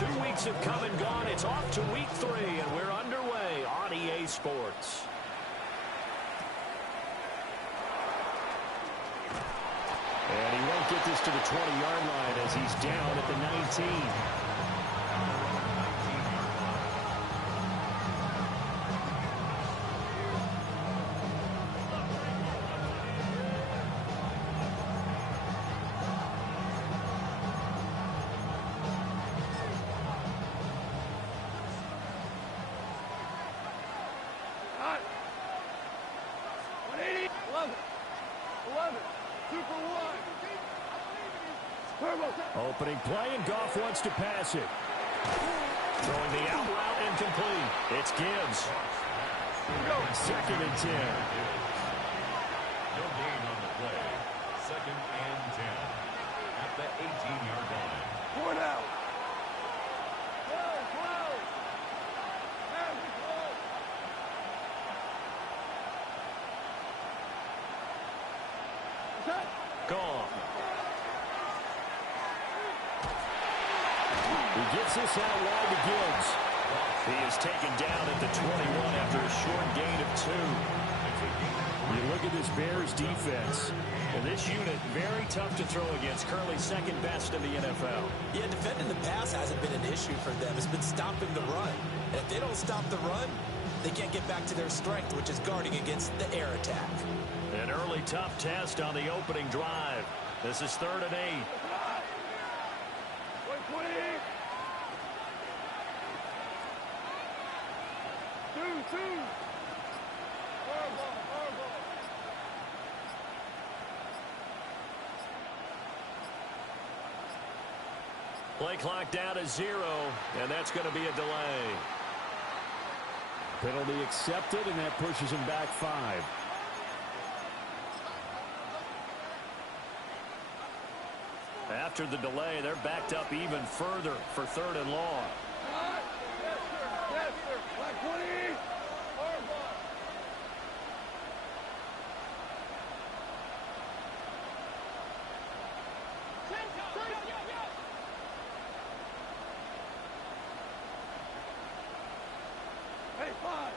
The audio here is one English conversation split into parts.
2 weeks have come and gone. It's off to week 3, and we're underway on EA Sports. And he won't get this to the 20-yard line as he's down at the 19. Opening play, and Goff wants to pass it. Throwing the out route incomplete. It's Gibbs. 2nd and 10. No gain on the play. 2nd and 10. At the 18-yard line. Point out. Gone. He gets this out wide to Gibbs. He is taken down at the 21 after a short gain of 2. You look at this Bears defense, and this unit very tough to throw against. Currently 2nd best in the NFL. Yeah, defending the pass hasn't been an issue for them. It's been stopping the run. And if they don't stop the run, they can't get back to their strength, which is guarding against the air attack. An early tough test on the opening drive. This is 3rd and 8. Play clock down to 0, and that's going to be a delay. Penalty accepted, and that pushes him back 5. After the delay, they're backed up even further for 3rd and long. Yes, sir. Black 20. Hey, 5.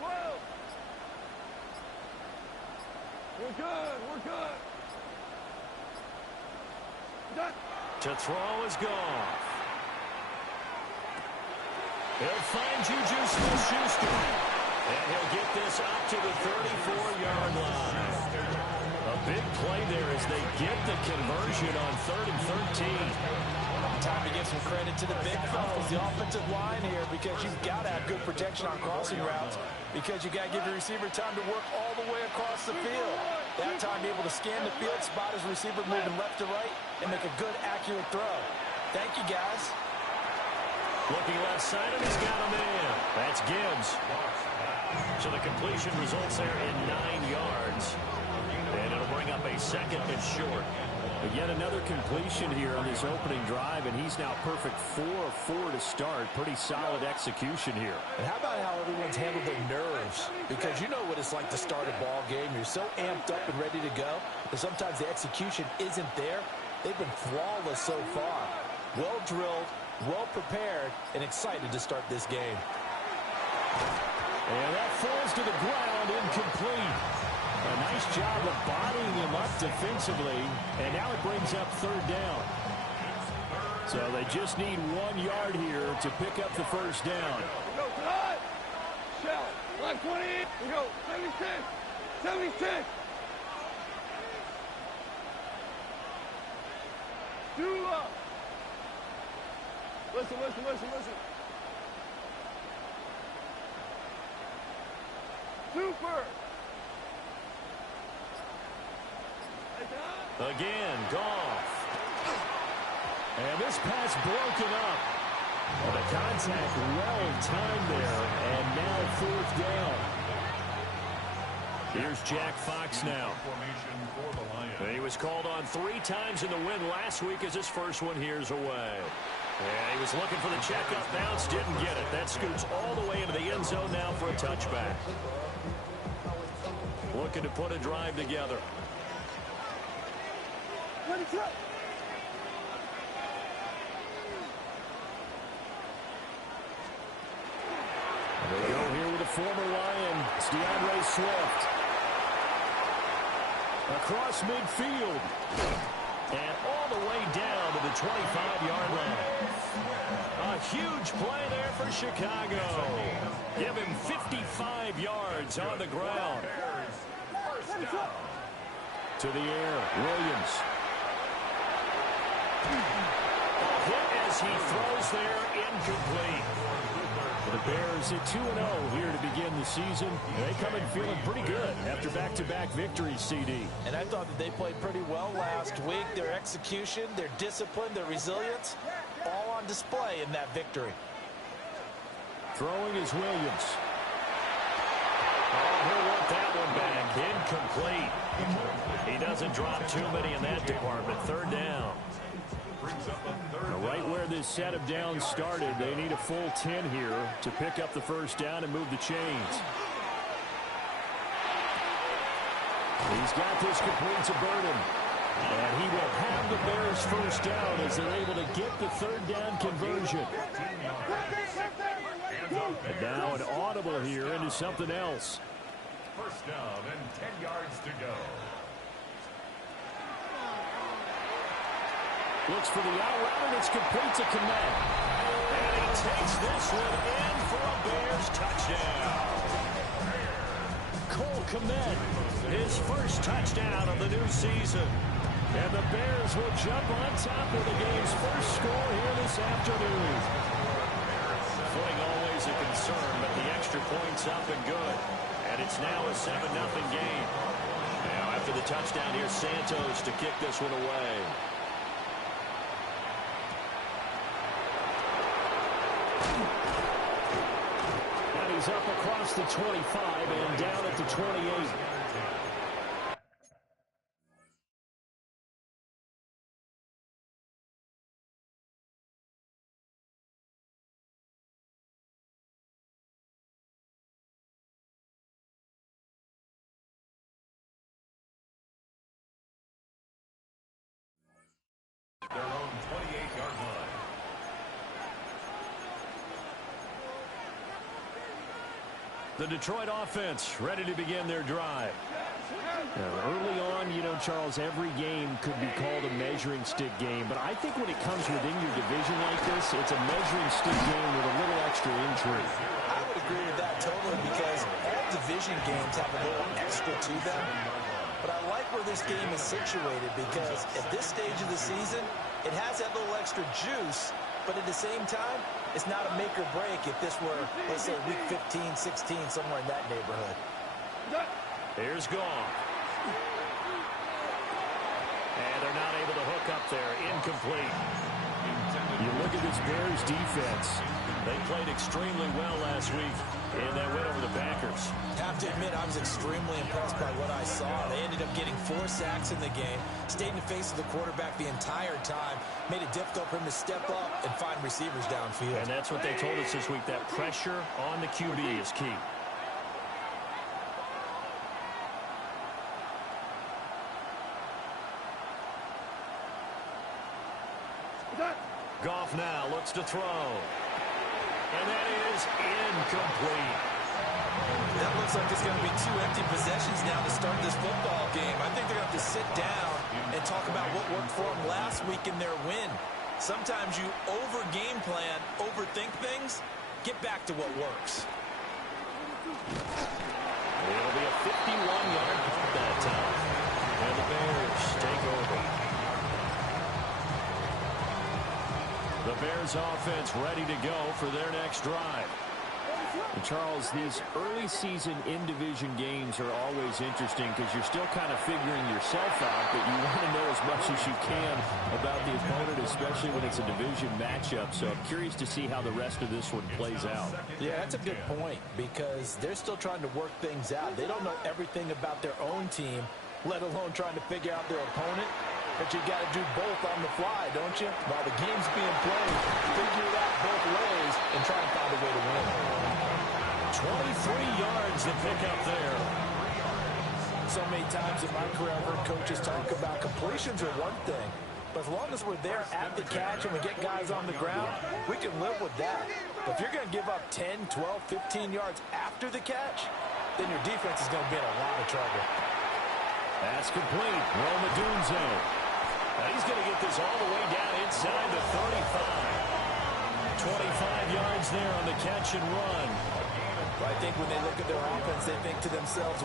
12. We're good. We're good. Done. To throw is Goff. He'll find Juju Smith-Schuster. And he'll get this up to the 34-yard line. A big play there as they get the conversion on 3rd and 13. Time to give some credit to the big fellas, the offensive line here, because you've got to have good protection on crossing routes, because you got to give your receiver time to work all the way across the field. That time, be able to scan the field, spot his receiver moving left to right, and make a good, accurate throw. Thank you, guys. Looking left side, and he's got a man. That's Gibbs. So the completion results there in 9 yards. And it'll bring up a 2nd and short. But yet another completion here on this opening drive, and he's now perfect 4 of 4 to start. Pretty solid execution here. And how about how everyone's handled their nerves? Because you know what it's like to start a ball game. You're so amped up and ready to go, but sometimes the execution isn't there. They've been flawless so far. Well drilled, well prepared, and excited to start this game. And that falls to the ground, incomplete. A nice job of bodying him up defensively, and now it brings up 3rd down. So they just need 1 yard here to pick up the 1st down. We go, cut! Shell, Black 20. We go, 76. 76. Do up. Listen, listen, listen, listen. Super. Again, Goff. And this pass broken up. Well, the contact well timed there, and now 4th down. Here's Jack Fox now. He was called on 3 times in the win last week as his first one here's away. And he was looking for the checkup bounce, didn't get it. That scoots all the way into the end zone now for a touchback. Looking to put a drive together. They go here with a former Lion. It's DeAndre Swift. Across midfield. And all the way down to the 25-yard line. A huge play there for Chicago. Give him 55 yards on the ground. To the air, Williams. A hit as he throws there, incomplete. The Bears at 2-0 here to begin the season. They come in feeling pretty good after back-to-back victories, CD. And I thought that they played pretty well last week. Their execution, their discipline, their resilience, all on display in that victory. Throwing is Williams. Oh, he'll want that one back. Incomplete. He doesn't drop too many in that department. Third down. Now, right where this set of downs started, they need a full 10 here to pick up the first down and move the chains. He's got this complete to Burden. And he will have the Bears first down as they're able to get the third down conversion. And now an audible here into something else. First down and 10 yards to go. Looks for the out route, and it's complete to Kmet. And he takes this one in for a Bears touchdown. Cole Kmet, his first touchdown of the new season. And the Bears will jump on top of the game's first score here this afternoon. Footing always a concern, but the extra point's up and good. And it's now a 7-0 game. Now after the touchdown, here's Santos to kick this one away. And he's up across the 25 and down at the 28. Their own 28-yard line. The Detroit offense ready to begin their drive. Now, early on, you know, Charles, every game could be called a measuring stick game, but I think when it comes within your division like this, it's a measuring stick game with a little extra intrigue. I would agree with that totally because all division games have a little extra to them. But I like where this game is situated because at this stage of the season, it has that little extra juice, but at the same time, it's not a make or break if this were, let's say, week 15, 16, somewhere in that neighborhood. Here's Goff. And they're not able to hook up there. Incomplete. You look at this Bears defense. They played extremely well last week in that win over the Packers. Have to admit, I was extremely impressed by what I saw. They ended up getting 4 sacks in the game, stayed in the face of the quarterback the entire time, made it difficult for him to step up and find receivers downfield. And that's what they told us this week, that pressure on the QB is key. Goff now looks to throw. And that is incomplete. That looks like it's going to be 2 empty possessions now to start this football game. I think they're going to have to sit down and talk about what worked for them last week in their win. Sometimes you over-game plan, overthink things. Get back to what works. It'll be a 51-yard punt that time. And the Bears take over. The Bears offense ready to go for their next drive. And Charles, these early season in-division games are always interesting because you're still kind of figuring yourself out, but you want to know as much as you can about the opponent, especially when it's a division matchup. So I'm curious to see how the rest of this one plays out. Yeah, that's a good point because they're still trying to work things out. They don't know everything about their own team, let alone trying to figure out their opponent. But you got to do both on the fly, don't you? While the game's being played, figure it out both ways and try and find a way to win. 23 yards to pick up there. So many times in my career, I've heard coaches talk about completions are one thing, but as long as we're there at the catch and we get guys on the ground, we can live with that. But if you're going to give up 10, 12, 15 yards after the catch, then your defense is going to be in a lot of trouble. That's complete. Rome Odunze. Now he's going to get this all the way down inside the 35. 25 yards there on the catch and run. I think when they look at their offense, they think to themselves,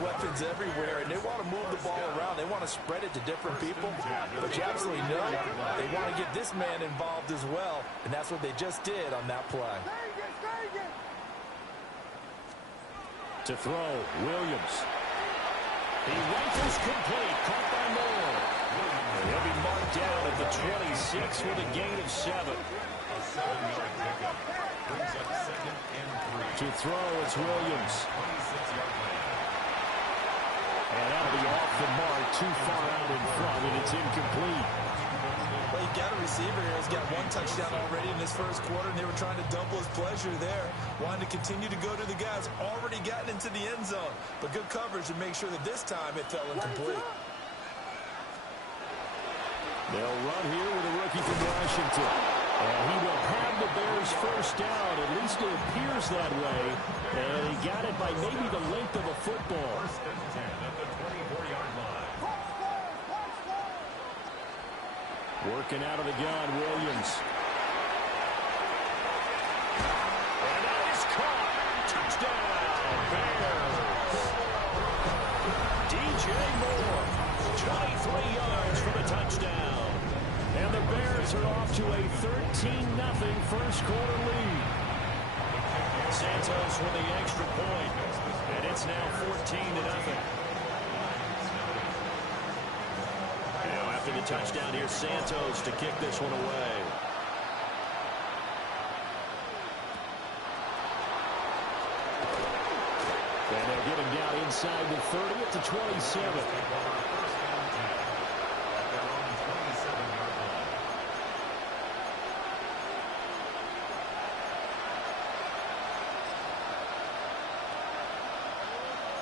weapons everywhere, and they want to move the ball around. They want to spread it to different people, but you absolutely know they want to get this man involved as well, and that's what they just did on that play. To throw, Williams. He rifles complete, caught by Moore. He'll be marked down at the 26 with a gain of 7. A 7-yard pickup. Brings up 2nd and 3. To throw, it's Williams. 26-yard line. And that'll be off the mark, too far out in front, and it's incomplete. Well, you got a receiver here who's got 1 touchdown already in this first quarter, and they were trying to double his pleasure there. Wanting to continue to go to the guys already gotten into the end zone. But good coverage to make sure that this time it fell incomplete. They'll run here with a rookie from Washington. And he will have the Bears first down. At least it appears that way. And he got it by maybe the length of a football. 1st and 10 at the 24-yard line. Working out of the gun, Williams. And that is caught. Touchdown, Bears. DJ Moore, 23 yards for the touchdown. And the Bears are off to a 13-0 first quarter lead. Santos with the extra point. And it's now 14-0. After the touchdown, here's Santos to kick this one away. And they'll get him down inside the 30 at the 27.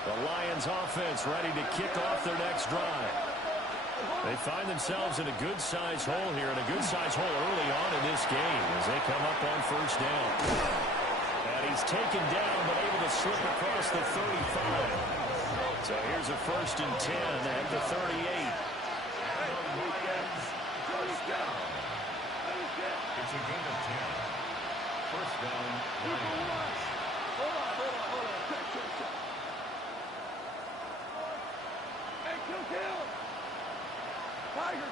The Lions offense ready to kick off their next drive. They find themselves in a good-sized hole here, and a good-sized hole early on in this game as they come up on first down. And he's taken down, but able to slip across the 35. So here's a 1st and 10 at the 38. It's a gain of 10. First down, Lions. Hold on. Hey, kill. Tiger.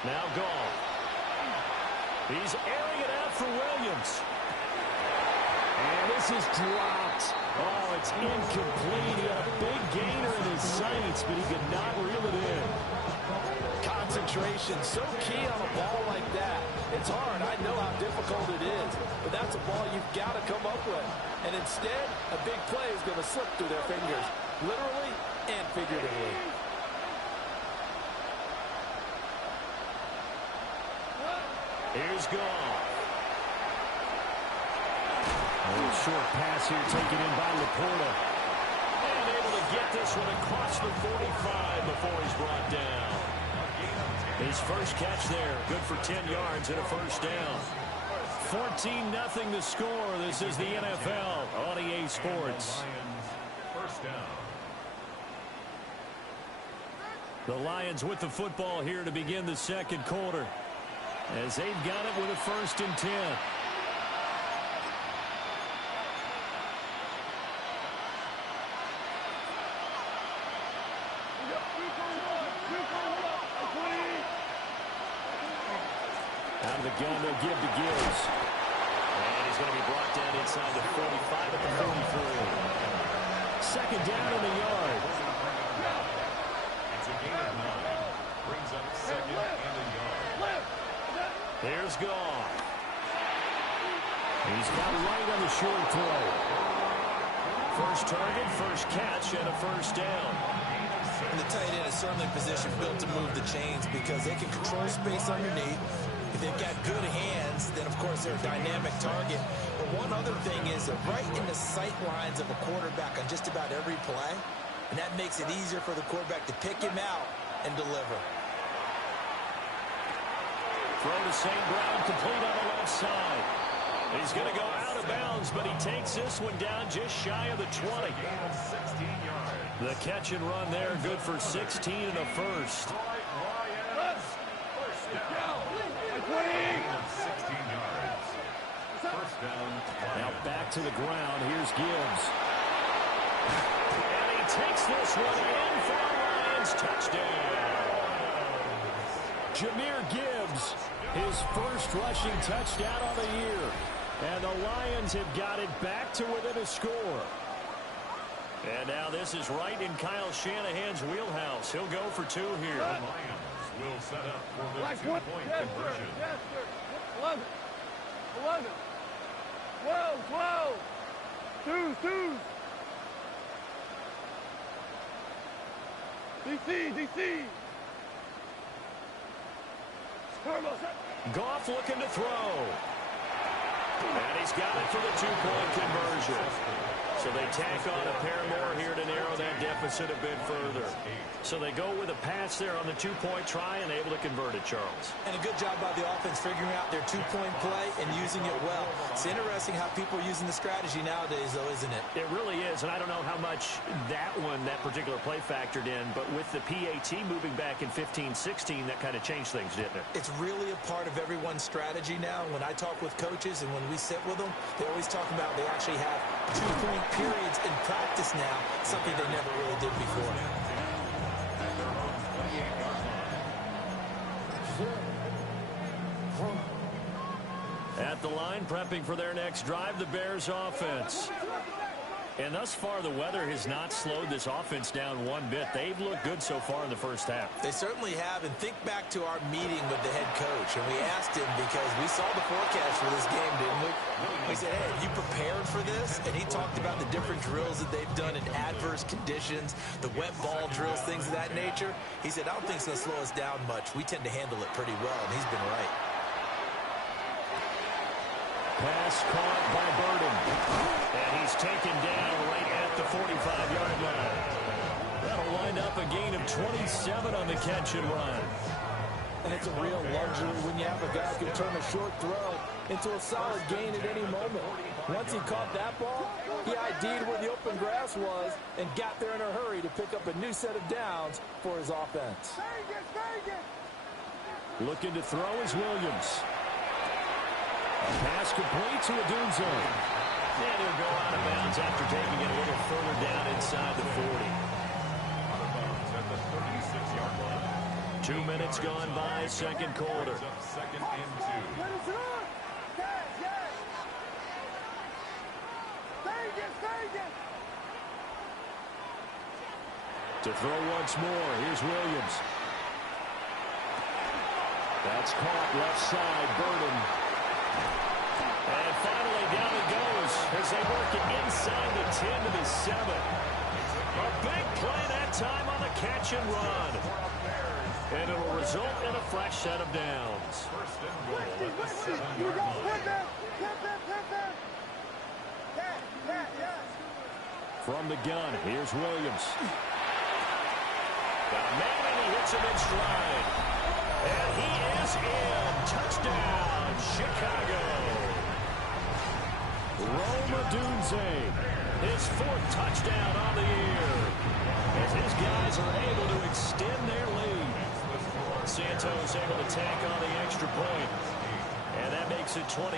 Now gone. He's airing it out for Williams. And this is dropped. Oh, it's incomplete. He had a big gainer in his sights, but he could not reel it in. Concentration, so key on a ball like that. It's hard. I know how difficult it is, but that's a ball you've got to come up with. And instead, a big play is going to slip through their fingers, literally and figuratively. Here's Goff. A little short pass here taken in by Laporta. And able to get this one across the 45 before he's brought down. His first catch there, good for 10 yards and a first down. 14-0 the score. This is the NFL on EA Sports. First down. The Lions with the football here to begin the second quarter, as they've got it with a 1st and 10. Out of the gun, they'll give to Gibbs. And he's going to be brought down inside the 45 at the 43. Second down in the yard. It's a gain of 9. Brings up 2nd and a yard. Here's Goff. He's got right on the short throw. First target, first catch, and a first down. And the tight end is certainly a position built to move the chains because they can control space underneath. If they've got good hands, then, of course, they're a dynamic target. But one other thing is they're right in the sight lines of a quarterback on just about every play, and that makes it easier for the quarterback to pick him out and deliver. Throw to St. Brown, complete on the left side. He's going to go out of bounds, but he takes this one down just shy of the 20. The catch and run there, good for 16 and a first. Now back to the ground. Here's Gibbs. And he takes this one in for a Lions touchdown. Jahmyr Gibbs, his first rushing touchdown of the year. And the Lions have got it back to within a score. And now this is right in Kyle Shanahan's wheelhouse. He'll go for two here. The Lions will set up for the two-point conversion. Yes, sir. 11. 11. 12. 12. Twos. DC. Goff looking to throw. And he's got it for the two-point conversion. So they tack on a pair more here to narrow that deficit a bit further. So they go with a pass there on the two-point try and able to convert it, Charles. And a good job by the offense figuring out their two-point play and using it well. It's interesting how people are using the strategy nowadays, though, isn't it? It really is, and I don't know how much that particular play factored in, but with the PAT moving back in 15-16, that kind of changed things, didn't it? It's really a part of everyone's strategy now. When I talk with coaches and when we sit with them, they always talk about they actually have two-point periods in practice now, something they never really did before. At the line, prepping for their next drive, the Bears offense. And thus far, the weather has not slowed this offense down one bit. They've looked good so far in the first half. They certainly have. And think back to our meeting with the head coach. And we asked him because we saw the forecast for this game, didn't we? We said, hey, have you prepared for this? And he talked about the different drills that they've done in adverse conditions, the wet ball drills, things of that nature. He said, I don't think it's going to slow us down much. We tend to handle it pretty well, and he's been right. Pass caught by Burden. And he's taken down right at the 45-yard line. That'll wind up a gain of 27 on the catch and run. And it's a real luxury when you have a guy who can turn a short throw into a solid gain at any moment. Once he caught that ball, he ID'd where the open grass was and got there in a hurry to pick up a new set of downs for his offense. Looking to throw is Williams. A pass complete to Odunze. And he'll go out of bounds after taking it a little further down inside the 40. Out of bounds at the 36-yard line. 2 minutes gone by, second quarter. Second and 2. To throw once more, here's Williams. That's caught left side, Burden. And finally down it goes as they work it inside the 10 to the 7. A big play that time on the catch and run. And it will result in a fresh set of downs. First and goal at the 7-yard line. From the gun, here's Williams. Got a man and he hits him in stride. And he is in. Touchdown, Chicago. Rome Odunze, his fourth touchdown on the year. As his guys are able to extend their lead. Santos able to tack on the extra point. And that makes it 21-8.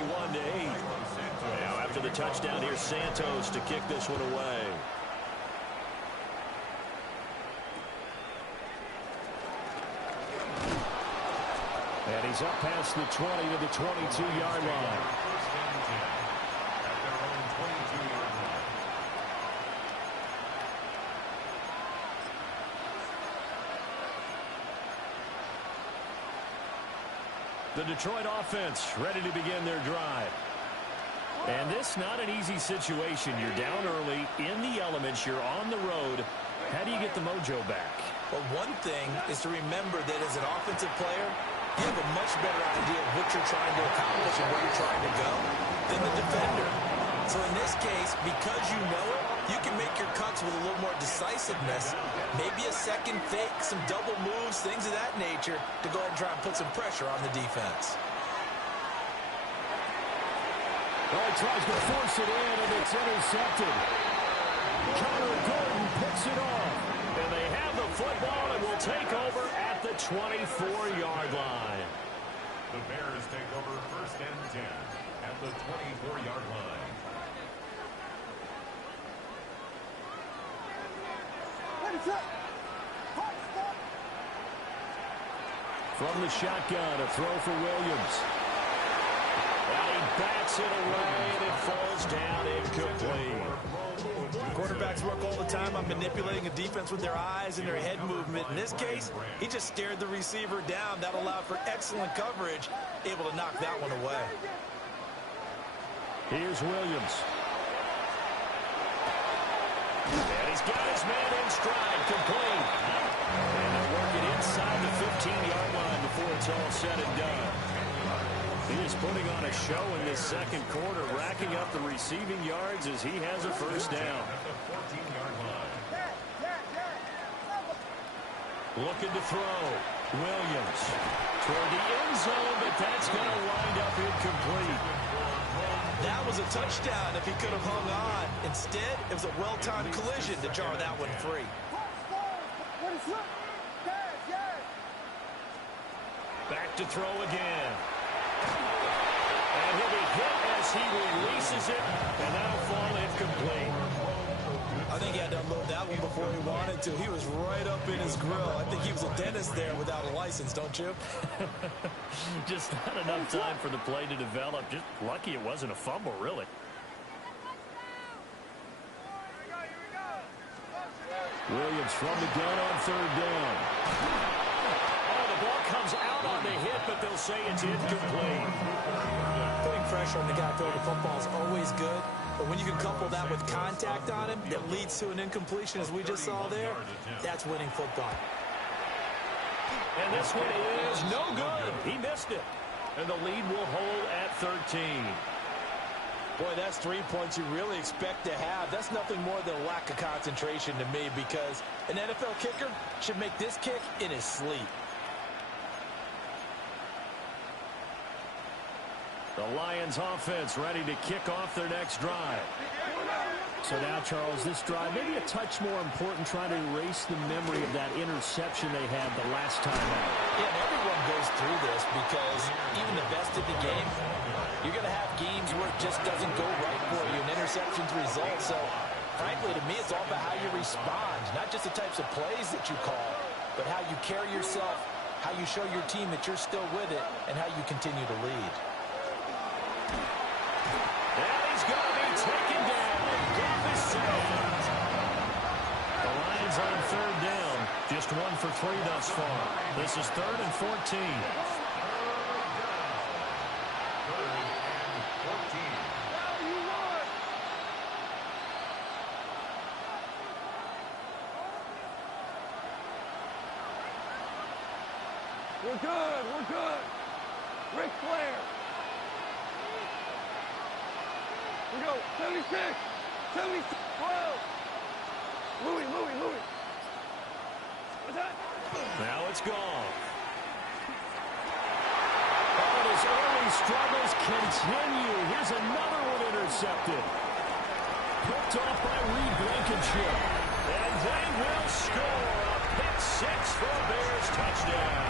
Now after the touchdown, here's Santos to kick this one away. And he's up past the 20 to the 22-yard line. The Detroit offense ready to begin their drive. And this not an easy situation. You're down early, in the elements, you're on the road. How do you get the mojo back? Well, one thing is to remember that as an offensive player, you have a much better idea of what you're trying to accomplish and where you're trying to go than the defender. So in this case, because you know it, you can make your cuts with a little more decisiveness, maybe a second fake, some double moves, things of that nature, to go ahead and try and put some pressure on the defense. Well, he tries to force it in, and it's intercepted. Connor Gordon picks it off. And they have the football and will take over at the 24-yard line. The Bears take over 1st and 10 at the 24-yard line. From the shotgun, a throw for Williams. And he bats it away, and it falls down incomplete. Quarterbacks work all the time on manipulating a defense with their eyes and their head movement. In this case, he just stared the receiver down. That allowed for excellent coverage, able to knock that one away. Here's Williams. And he's got his man in stride, complete. And they'll work it inside the 15-yard line before it's all said and done. He is putting on a show in this second quarter, racking up the receiving yards as he has a first down. Looking to throw. Williams toward the end zone, but that's going to wind up incomplete. That was a touchdown if he could have hung on. Instead, it was a well-timed collision to jar that one free. Back to throw again. And he'll be hit as he releases it, and that'll fall incomplete. I think he had to unload that one before he wanted to. He was right up in his grill. I think he was a dentist there without a license, don't you? Just not enough time for the play to develop. Just lucky it wasn't a fumble, really. Williams from the gun on 3rd down. Oh, the ball comes out on the hit, but they'll say it's incomplete. Putting pressure on the guy throwing the football is always good, but when you can couple that with contact on him that leads to an incompletion, as we just saw there, that's winning football. And this one is no good. He missed it. And the lead will hold at 13. Boy, that's 3 points you really expect to have. That's nothing more than a lack of concentration to me, because an NFL kicker should make this kick in his sleep. The Lions offense ready to kick off their next drive. So now, Charles, this drive maybe a touch more important, trying to erase the memory of that interception they had the last time out. Yeah, and everyone goes through this, because even the best of the game, you're going to have games where it just doesn't go right for you, and interceptions result. So, frankly, to me, it's all about how you respond, not just the types of plays that you call, but how you carry yourself, how you show your team that you're still with it, and how you continue to lead. And he's going to be taken down. Goff is sacked. The Lions on 3rd down. Just 1 for 3 thus far. This is 3rd and 14. We're good. We're good. Ric Flair. We go. 76. 76. 12. Louis. What's that? Now it's gone. And his early struggles continue. Here's another one intercepted. Picked off by Reed Blankenship. And they will score a pick 6 for a Bears touchdown.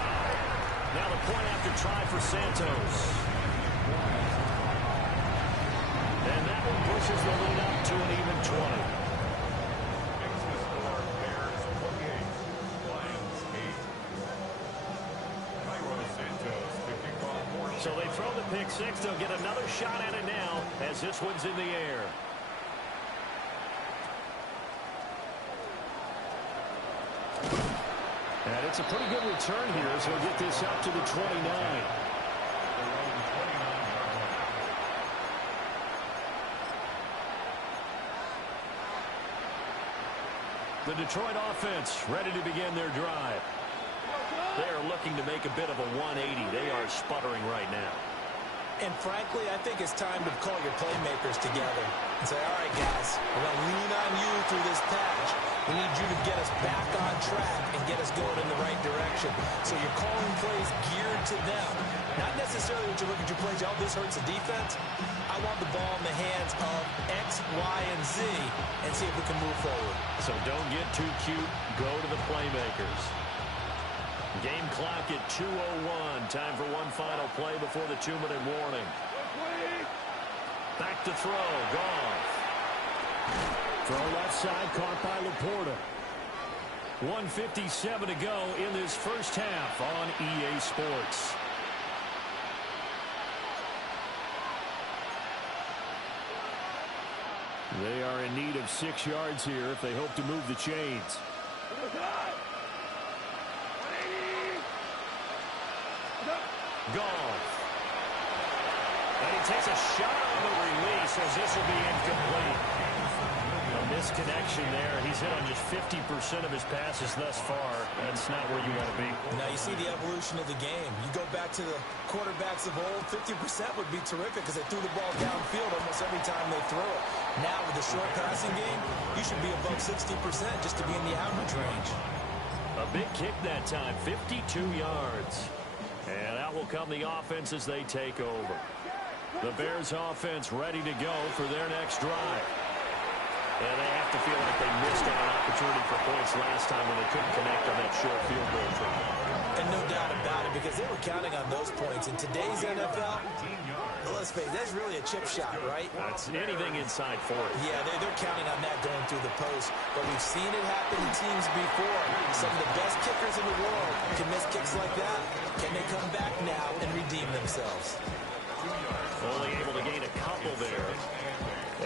Now the point after try for Santos. And that one pushes the lead up to an even 20. So they throw the pick 6. They'll get another shot at it now as this one's in the air. And it's a pretty good return here as we'll get this up to the 29. The Detroit offense ready to begin their drive. They are looking to make a bit of a 180. They are sputtering right now. And frankly, I think it's time to call your playmakers together and say, all right, guys, we're going to lean on you through this patch. We need you to get us back on track and get us going in the right direction. So you're calling plays geared to them. Not necessarily that you look at your plays, oh, this hurts the defense. I want the ball in the hands of X, Y, and Z and see if we can move forward. So don't get too cute. Go to the playmakers. Game clock at 2:01. Time for one final play before the 2-minute warning. Back to throw. Goff. Throw left side, caught by Laporta. 1:57 to go in this first half on EA Sports. They are in need of 6 yards here if they hope to move the chains. Goff. And he takes a shot on the release as this will be incomplete. A misconnection there. He's hit on just 50% of his passes thus far. That's not where you want to be. Now you see the evolution of the game. You go back to the quarterbacks of old, 50% would be terrific because they threw the ball downfield almost every time they throw it. Now with the short passing game, you should be above 60% just to be in the average range. A big kick that time, 52 yards. And out will come the offense as they take over. The Bears offense ready to go for their next drive. And they have to feel like they missed on an opportunity for points last time when they couldn't connect on that short field goal try. And no doubt about it, because they were counting on those points. In today's NFL, let's face it, that's really a chip shot, right? That's anything inside 40. Yeah, they're counting on that going through the post. But we've seen it happen to teams before. Some of the best kickers in the world can miss kicks like that. Can they come back now and redeem themselves? Only able to gain a couple there.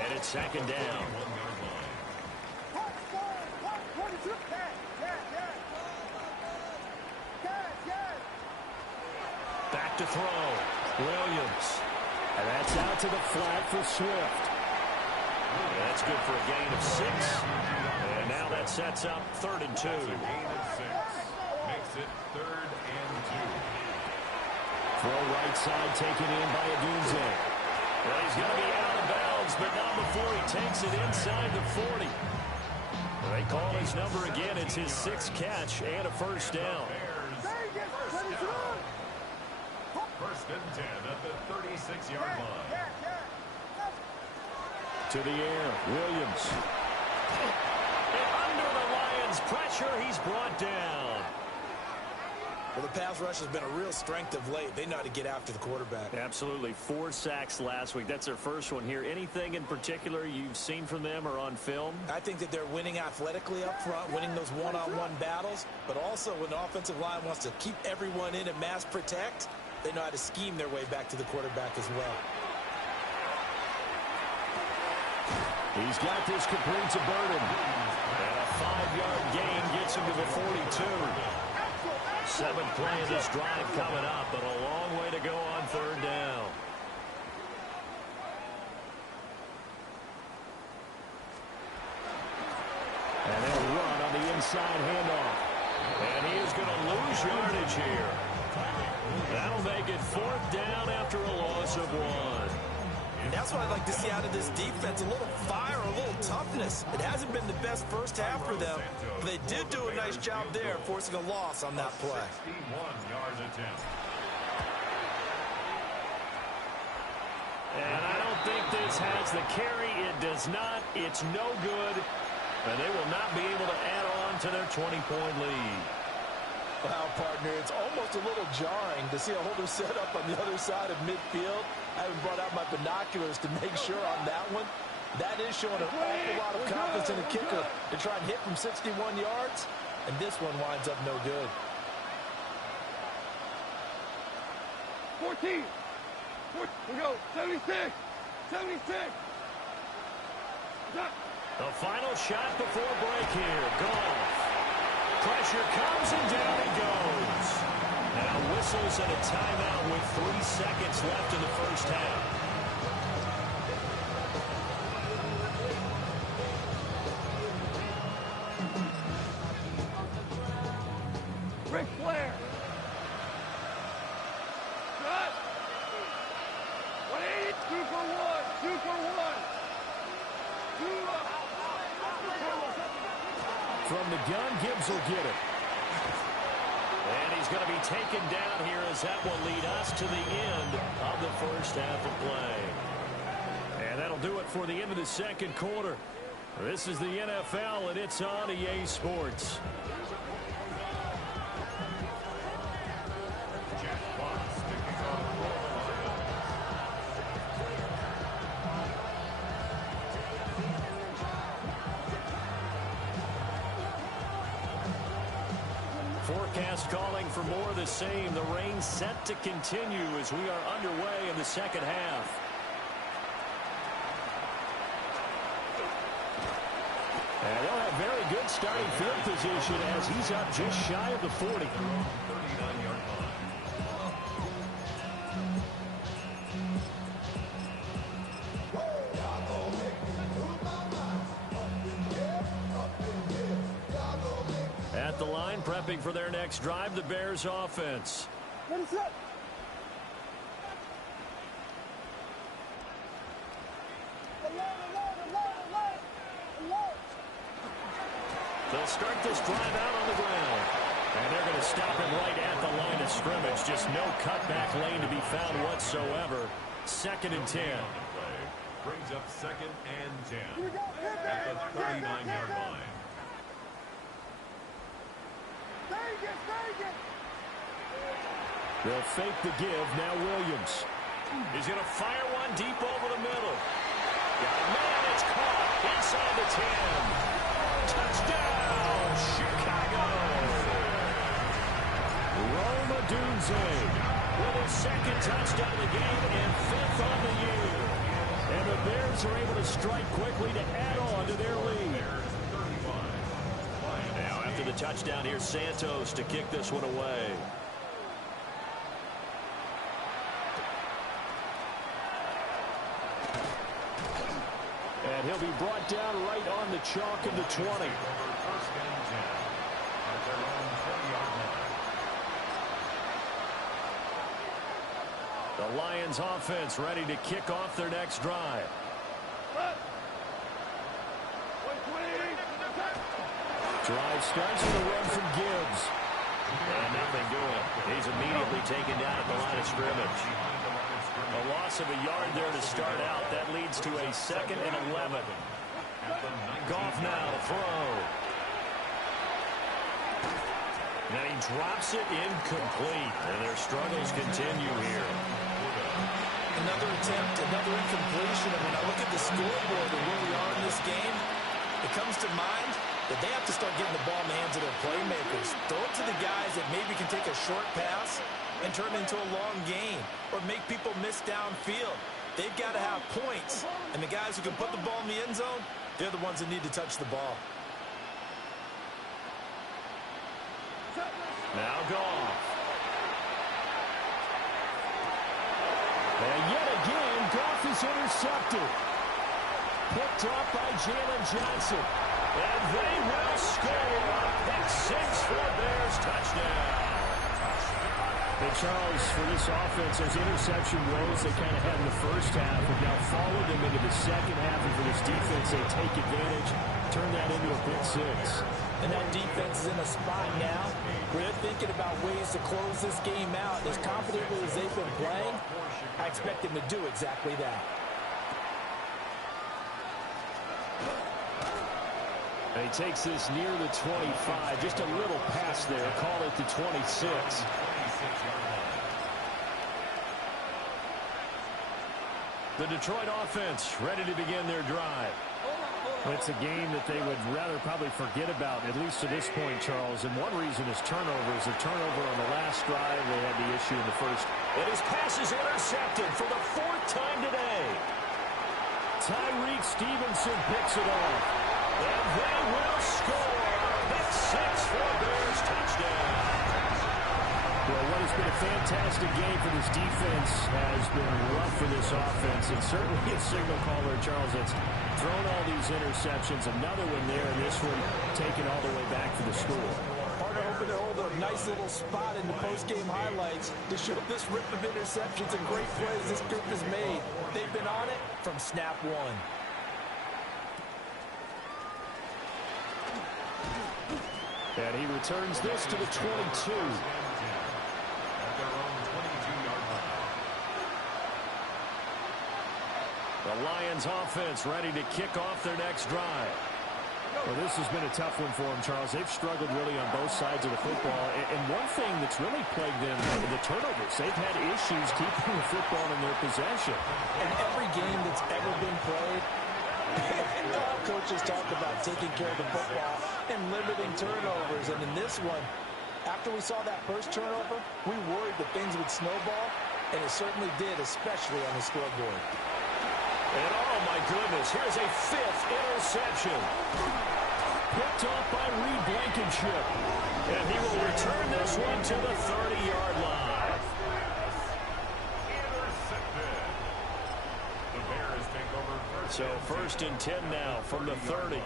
And it's second down. Back to throw. Williams. And that's out to the flat for Swift. That's good for a gain of 6. And now that sets up 3rd and 2. Gain of 6. Makes it 3rd and 2. Throw right side taken in by Adunze. Well, he's going to be out of bounds, but not before he takes it inside the 40. They call his number again. It's his 6th catch and a first down. First and 10 at the 36-yard line. To the air, Williams. And under the Lions' pressure, he's brought down. Well, the pass rush has been a real strength of late. They know how to get after the quarterback. Absolutely. 4 sacks last week. That's their first one here. Anything in particular you've seen from them or on film? I think that they're winning athletically up front, winning those one-on-one battles, but also when the offensive line wants to keep everyone in and mass protect, they know how to scheme their way back to the quarterback as well. He's got this complete to Burden. And a 5-yard gain gets him to the 42. 7th play of this drive coming up, but a long way to go on 3rd down. And they'll run on the inside handoff. And he is going to lose yardage here. That'll make it 4th down after a loss of 1. And that's what I'd like to see out of this defense, a little fire, a little toughness. It hasn't been the best first half for them, but they did do a nice job there, forcing a loss on that play. 61-yard attempt. And I don't think this has the carry. It does not. It's no good. And they will not be able to add on to their 20-point lead. Wow, partner, it's almost a little jarring to see a holder set up on the other side of midfield. I haven't brought out my binoculars to make sure on that one. That is showing an awful lot of confidence in a kicker to try and hit from 61 yards, and this one winds up no good. 14. We go. 76. 76. The final shot before break here. Goff. Pressure comes and down he goes. Now whistles and a timeout with 3 seconds left in the first half. Ric Flair. gun. Gibbs will get it. And he's going to be taken down here as that will lead us to the end of the first half of play. And that'll do it for the end of the second quarter. This is the NFL, and it's on EA Sports. Forecast calling for more of the same. The rain set to continue as we are underway in the second half. And they'll have very good starting field position as he's up just shy of the 40. 39-yard line. At the line, prepping for their next drive, the Bears offense. They'll start this drive out on the ground. And they're going to stop him right at the line of scrimmage. Just no cutback lane to be found whatsoever. 2nd and 10. Brings up 2nd and 10 at the 39-yard line. They'll fake the give. Now Williams. He's going to fire one deep over the middle. Man, it's caught inside the 10. Touchdown, Chicago. Rome Odunze with his 2nd touchdown of the game and 5th on the year. And the Bears are able to strike quickly to add on to their lead. Now after the touchdown, here's Santos to kick this one away. And he'll be brought down right on the chalk of the 20. 1st and 10 at their own 20-yard line. The Lions offense ready to kick off their next drive. Drive starts with a run from Gibbs. And nothing doing. He's immediately taken down at the line of scrimmage. A loss of a yard there to start out. That leads to a 2nd and 11. Goff now to throw. Now he drops it incomplete. And their struggles continue here. Another attempt, another incompletion. And when I look at the scoreboard and where we are in this game, it comes to mind that they have to start getting the ball in the hands of their playmakers. Throw it to the guys that maybe can take a short pass and turn it into a long gain or make people miss downfield. They've got to have points. And the guys who can put the ball in the end zone, they're the ones that need to touch the ball. Now Goff. And yet again, Goff is intercepted. Picked up by Jalen Johnson. And they will score. Pick 6 for the Bears. Touchdown. And Charles, for this offense, those interception woes they kind of had in the first half have now followed them into the second half. And for this defense, they take advantage, turn that into a pick 6. And that defense is in a spot now where they're thinking about ways to close this game out. As confidently as they've been playing, I expect them to do exactly that. And he takes this near the 25. Just a little pass there. Call it the 26. The Detroit offense ready to begin their drive. It's a game that they would rather probably forget about, at least to this point, Charles. And one reason is turnovers. A turnover on the last drive. They had the issue in the first. And his pass is intercepted for the 4th time today. Tyreek Stevenson picks it off. And they will score. Pick 6 for Bears. Touchdown. Well, what has been a fantastic game for this defense has been rough for this offense. And certainly a signal caller, Charles, that's thrown all these interceptions. Another one there, and this one taken all the way back for the score. Partner hoping to hold a nice little spot in the post-game highlights to show this rip of interceptions and great plays this group has made. They've been on it from snap one. And he returns this to the 22. At their own 22-yard line. The Lions offense ready to kick off their next drive. Well, this has been a tough one for them, Charles. They've struggled really on both sides of the football. And one thing that's really plagued them, the turnovers. They've had issues keeping the football in their possession. In every game that's ever been played, all coaches talk about taking care of the football and limiting turnovers. And in this one, after we saw that first turnover, we worried that things would snowball, and it certainly did, especially on the scoreboard. And oh my goodness, here's a 5th interception. Picked off by Reed Blankenship. And he will return this one to the 30-yard line. Intercepted. The Bears take over first. So 1st and 10 now from the 30.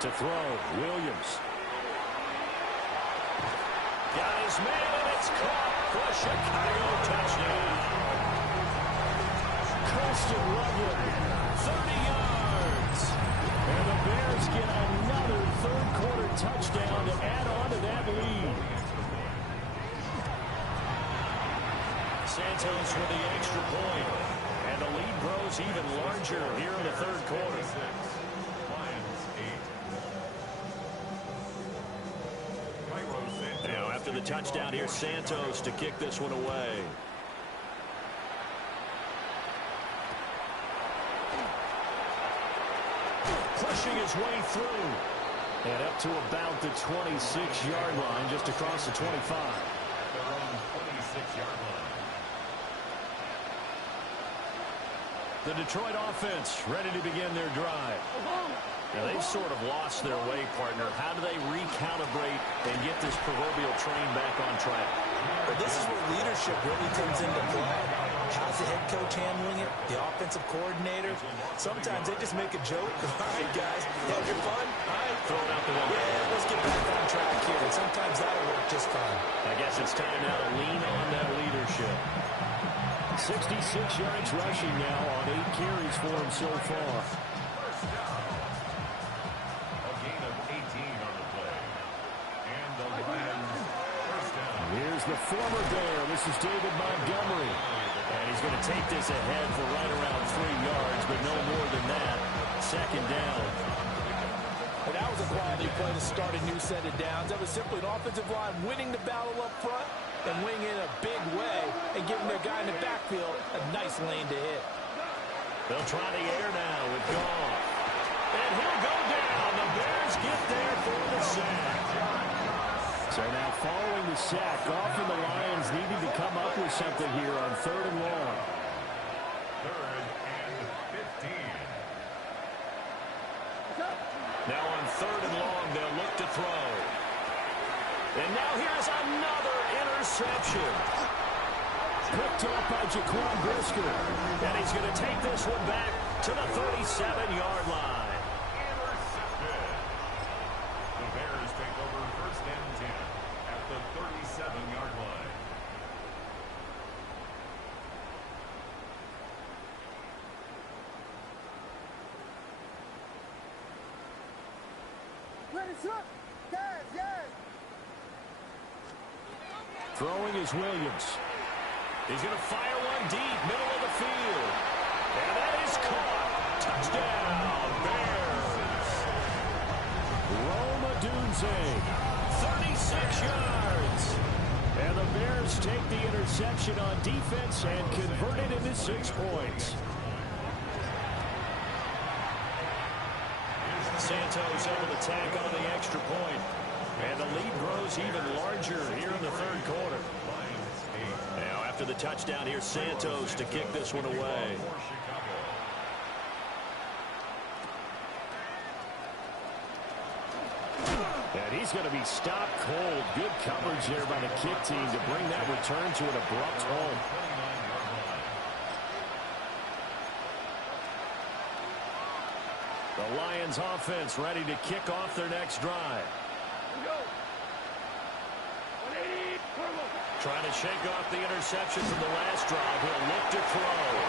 To throw, Williams. Got his man, and it's caught for a Chicago touchdown. Christian Loveland, 30 yards. And the Bears get another third-quarter touchdown to add on to that lead. Santos with the extra point. And the lead grows even larger here in the third quarter. Lions 8. Now, after the touchdown, here's Santos to kick this one away. Pushing his way through. And up to about the 26-yard line, just across the 25. Their own 26-yard line. The Detroit offense ready to begin their drive. Now, they've sort of lost their way, partner. How do they recalibrate and get this proverbial train back on track? But this is where leadership really comes into play. How's the head coach handling it? The offensive coordinator? Sometimes they just make a joke. All right, guys, have your fun. All right, Throw it out the window. yeah, let's get back on track here. And sometimes that'll work just fine. I guess it's time now to lean on that leadership. 66 yards rushing now on 8 carries for him so far. A gain of 18 on the play. And the Lions first down. Here's the former Bear. This is David Montgomery. And he's going to take this ahead for right around 3 yards, but no more than that. 2nd down. And that was a quality play to start a new set of downs. That was simply an offensive line winning the battle up front and winning in a big way and giving their guy in the backfield a nice lane to hit. They'll try the air now with Goff. And he'll go down. The Bears get there for the sack. So now following the sack, Goff and the Lions needing to come up with something here on 3rd and long. 3rd and 15. Now on 3rd and long, they'll look to throw. And now here's another interception. Picked off by Jaquan Brisker. And he's going to take this one back to the 37-yard line. Intercepted. The Bears take over 1st and 10 at the 37-yard line. Throwing is Williams. He's going to fire one deep, middle of the field. And that is caught. Touchdown, Bears. Rome Odunze. 36 yards. And the Bears take the interception on defense and convert it into 6 points. Santos able to tack on the extra point. And the lead grows even larger here in the 3rd quarter. Now after the touchdown, here's Santos to kick this one away. And he's going to be stopped cold. Good coverage there by the kick team to bring that return to an abrupt halt. The Lions offense ready to kick off their next drive. Trying to shake off the interception from the last drive. He'll look to throw.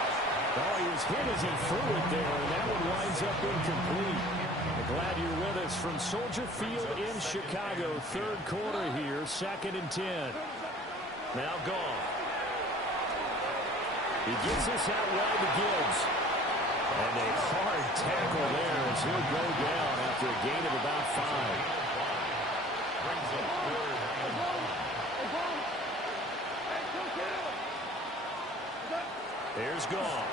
Oh, he was hit as he threw it there, and that one winds up incomplete. Glad you're with us from Soldier Field in Chicago. Third quarter here, 2nd and 10. Now Goff. He gets this out wide to Gibbs. And a hard tackle there as he'll go down after a gain of about 5. Brings up 3rd and 1. There's Goff.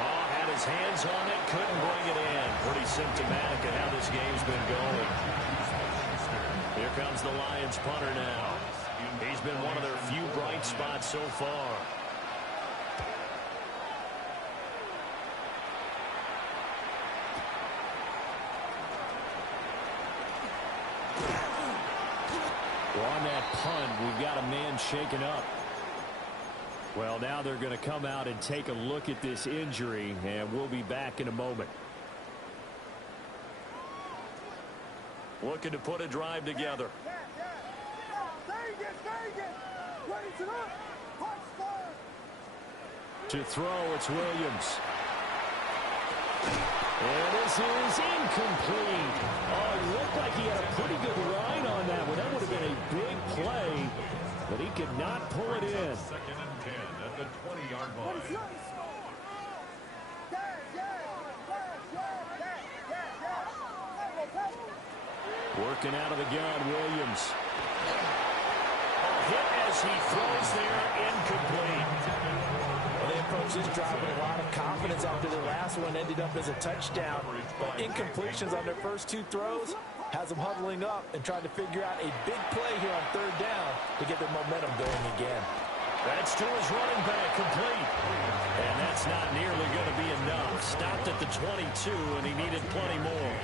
Oh, had his hands on it, couldn't bring it in. Pretty symptomatic of how this game's been going. Here comes the Lions punter now. He's been one of their few bright spots so far. Well, on that punt, we've got a man shaken up. Well, now they're going to come out and take a look at this injury, and we'll be back in a moment. Looking to put a drive together. To throw, it's Williams. And this is incomplete. Oh, it looked like he had a pretty good line on that one. That would have been a big play, but he could not pull it in. 2nd and 10 at the 20-yard line. Working out of the gun, Williams. A hit as he throws there, incomplete. Well, they approached this drive with a lot of confidence after their last one ended up as a touchdown. But incompletions on their first 2 throws has them huddling up and trying to figure out a big play here on 3rd down to get their momentum going again. That's to his running back, complete. And that's not nearly going to be enough. Stopped at the 22, and he needed plenty more.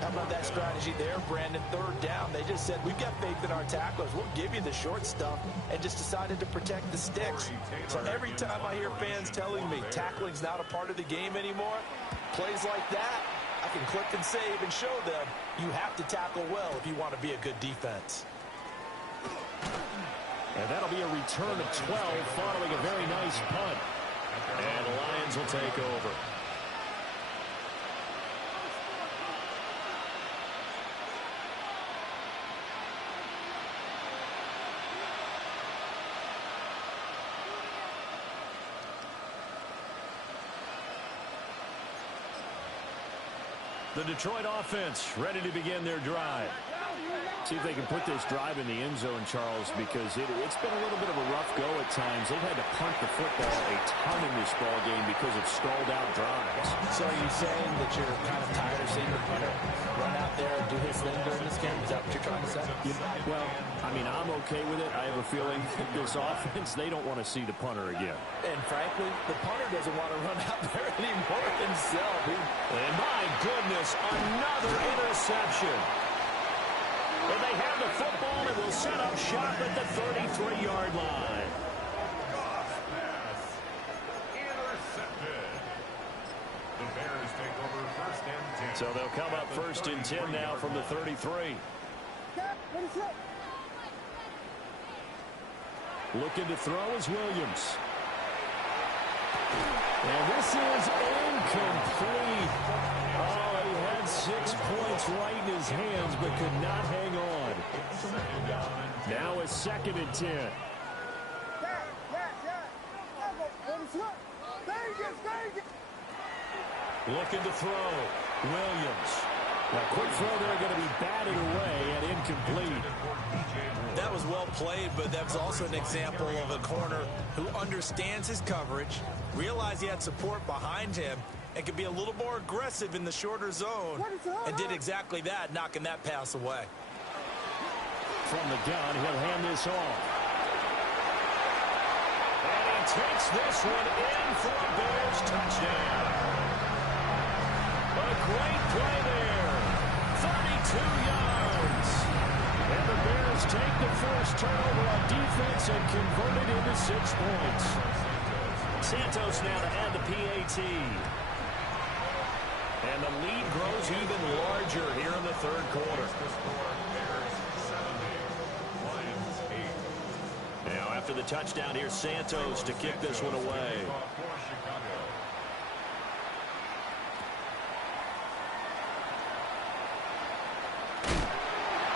How about that strategy there, Brandon? 3rd down, they just said, we've got faith in our tacklers. We'll give you the short stuff, and just decided to protect the sticks. So every time I hear fans telling me tackling's not a part of the game anymore, plays like that, I can click and save and show them you have to tackle well if you want to be a good defense. And that'll be a return of 12 following a very nice punt. And the Lions will take over. The Detroit offense ready to begin their drive. See if they can put this drive in the end zone, Charles, because it's been a little bit of a rough go at times. They've had to punt the football a ton in this ball game because of stalled out drives. So are you saying that you're kind of tired of seeing the punter run out there and do his thing during this game? Is that what you're trying to say? Well, I mean, I'm okay with it. I have a feeling this offense, they don't want to see the punter again. And frankly, the punter doesn't want to run out there anymore himself. And my goodness, another interception. And they have the football and will set up shop at the 33-yard line. Intercepted. The Bears take over 1st and 10. So they'll come up 1st and 10 now from the 33. Looking to throw is Williams. And this is incomplete. Oh, he had 6 points right in his hands, but could not hang on. Now it's 2nd and 10. Looking to throw. Williams. A quick throw there, going to be batted away and incomplete. That was well played, but that was also an example of a corner who understands his coverage, realized he had support behind him, and could be a little more aggressive in the shorter zone, and did exactly that, knocking that pass away. From the gun, he'll hand this off. And he takes this one in for a Bears touchdown. A great play there. 32 yards. And the Bears take the first turnover on defense and convert it into 6 points. Santos now to add the PAT. And the lead grows even larger here in the 3rd quarter. Now after after the touchdown. Here's Santos to kick this one away.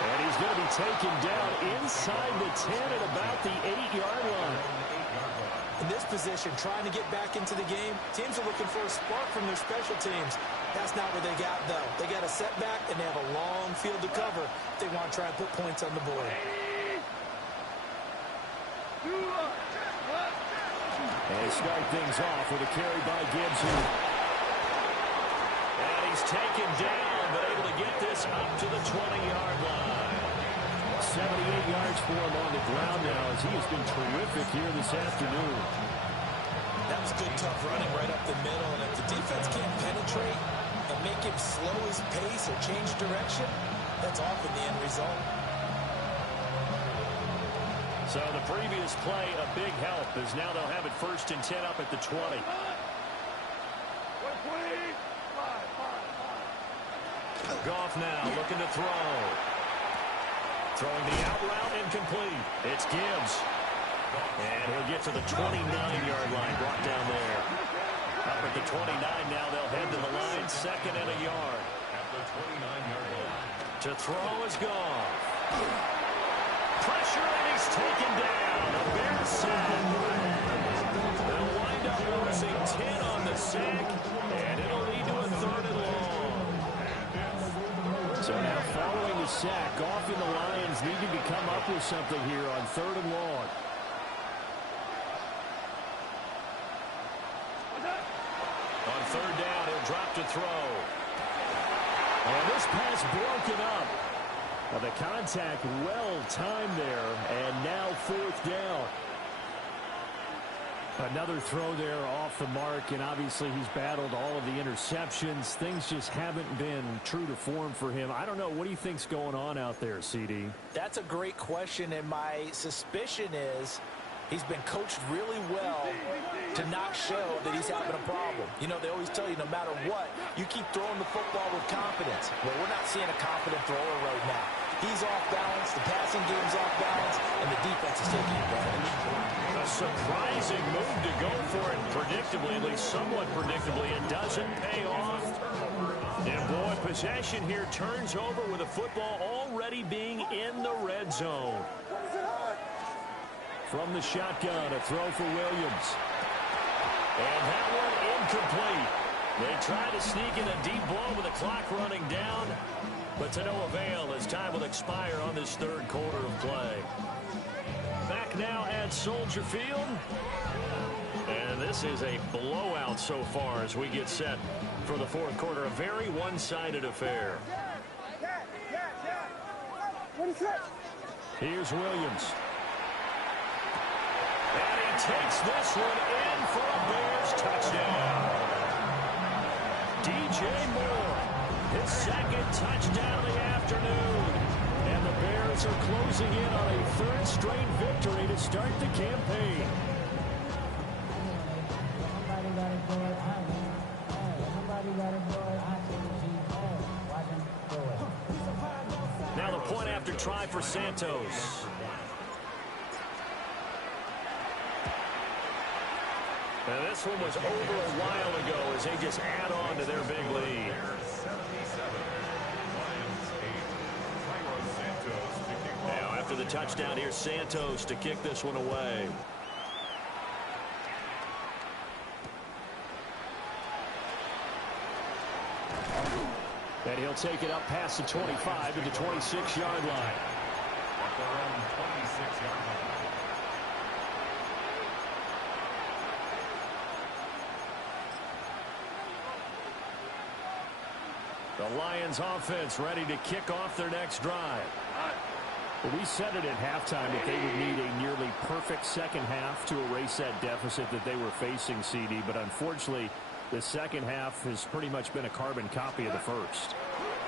And he's going to be taken down inside the 10 at about the 8-yard line. In this position, trying to get back into the game, teams are looking for a spark from their special teams. That's not what they got, though. They got a setback, and they have a long field to cover if they want to try and put points on the board. And start things off with a carry by Gibbs. And he's taken down, but able to get this up to the 20-yard line. 78 yards for him on the ground now as he has been terrific here this afternoon. That was good, tough running right up the middle, and if the defense can't penetrate and make him slow his pace or change direction, that's often the end result. So the previous play, a big help, as now they'll have it 1st and 10 up at the 20. Goff now looking to throw. Throwing the out route, incomplete. It's Gibbs. And he'll get to the 29-yard line, brought down there. Up at the 29 now, they'll head to the line, 2nd and a yard. At the 29-yard line. To throw is Goff. Pressure, and he's taken down. A Bears sack. They'll wind up losing 10 on the sack, and it'll lead to a 3rd and long. So now following the sack, Goff and the Lions needing to come up with something here on 3rd and long. On 3rd down, he'll drop to throw. And this pass broken up. Well, the contact well timed there, and now 4th down. Another throw there off the mark, and obviously he's battled all of the interceptions. Things just haven't been true to form for him. I don't know. What do you think's going on out there, CD? That's a great question, and my suspicion is he's been coached really well to not show that he's having a problem. You know, they always tell you no matter what, you keep throwing the football with confidence. Well, we're not seeing a confident thrower right now. He's off balance, the passing game's off balance, and the defense is taking advantage. A surprising move to go for it predictably, at least somewhat predictably. It doesn't pay off. And boy, possession here turns over with the football already being in the red zone. From the shotgun, a throw for Williams. And that one incomplete. They try to sneak in a deep blow with the clock running down, but to no avail as time will expire on this 3rd quarter of play. Back now at Soldier Field. And this is a blowout so far as we get set for the 4th quarter. A very one-sided affair. Here's Williams. And he takes this one in for a Bears touchdown. DJ Moore, his 2nd touchdown of the afternoon. And the Bears are closing in on a 3rd straight victory to start the campaign. Now the point after try for Santos. Now this one was over a while ago as they just add on to their big lead. Now after the touchdown, here's Santos to kick this one away. And he'll take it up past the 25 to the 26-yard line. At their own 26-yard line. The Lions offense ready to kick off their next drive. Well, we said it at halftime that they would need a nearly perfect second half to erase that deficit that they were facing, CD, but unfortunately the second half has pretty much been a carbon copy of the first.